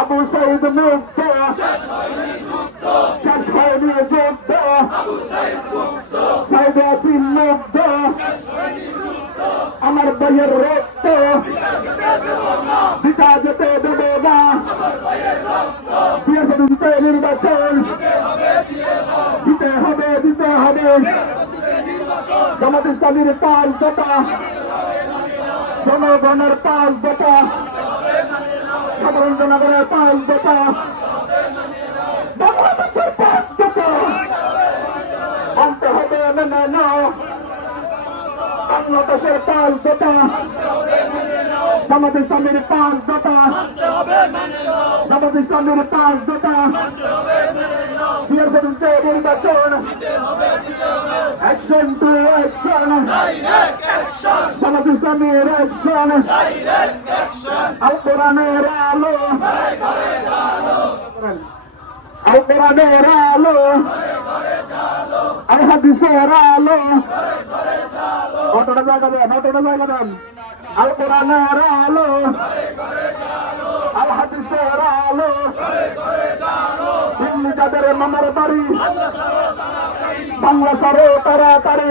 আবু সাইদ মুক্ত, শেষ হয়নি যুদ্ধ, সাইদ ইয়াসিন মুক্ত, আমার ভাইয়ের রক্ত দিতে যেতে দেব না, দিতে নির্বাচন দিতে হবে জামাত ইসলামীর 5 দফা, জনগণের 5 দফা, সাধারণ জনগণের 5 দফা, বাংলাদেশের 5 দফা মানতে হবে, মেনে নাও। বাংলাদেশের 5 দফা, জামাত ইসলামীর 5 দফা, জামাত ইসলামীর 5 দফা, বিয়ের বিরুদ্ধে নির্বাচন, অ্যাকশন টু অ্যাকশন, জামাত ইসলামীর অ্যাকশন, আল কোরআনের আলো, আল কোরআনের আলো, আল হাদিসের আলো, অটোটা জায়গা দেন, আল কোরআনের আলো, আল হাদিসের আলো, দিল্লি যাদের মামার বাড়ি, বাংলা সারো তাড়াতাড়ি।